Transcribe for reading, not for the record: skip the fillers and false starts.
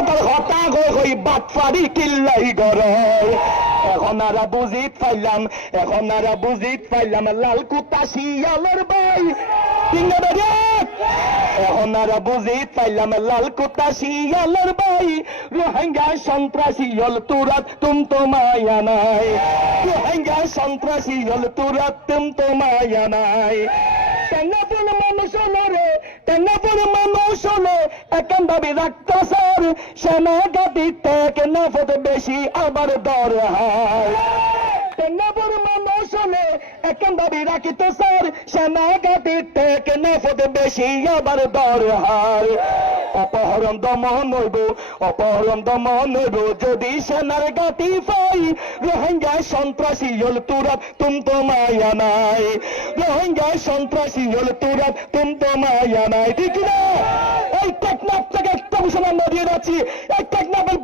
তোর হতা হই বাটফারি কিল্লাই গরয় এখন আর বুঝিত পাইলাম লাল কুত্তা শিয়ালের ভাই এখন আর বুঝিত পাইলাম লাল কুত্তা শিয়ালের ভাই রোহিঙ্গা সন্ত্রাসী হল তুরাত তুম তো মায়া নাই রোহিঙ্গা সন্ত্রাসী হল তুরাত তুম তো মায়া নাই টেঙ্গাপুর মানুষ হলে এখন দাবি রাখতে স্যার সেনা গাড়ি থেকে নাফত বেশি আবার দর হয় টেঙ্গাপুর মানুষ হলে এখন দাবি রাখিতে স্যার সেনা গাড়ি থেকে নাফত বেশি আবার দর হয় অপহরণ দমন হইব যদি সেনার গাটি পাই রোহিঙ্গা সন্ত্রাসী হল তুরাত তুম তো মায়া নাই রোহিঙ্গা সন্ত্রাসী হল তুরাত তুম তো মায়া নাই ঠিক না এই টেকনাফ থেকে একটা মুসলমান দিয়ে যাচ্ছি এই টেকনাফের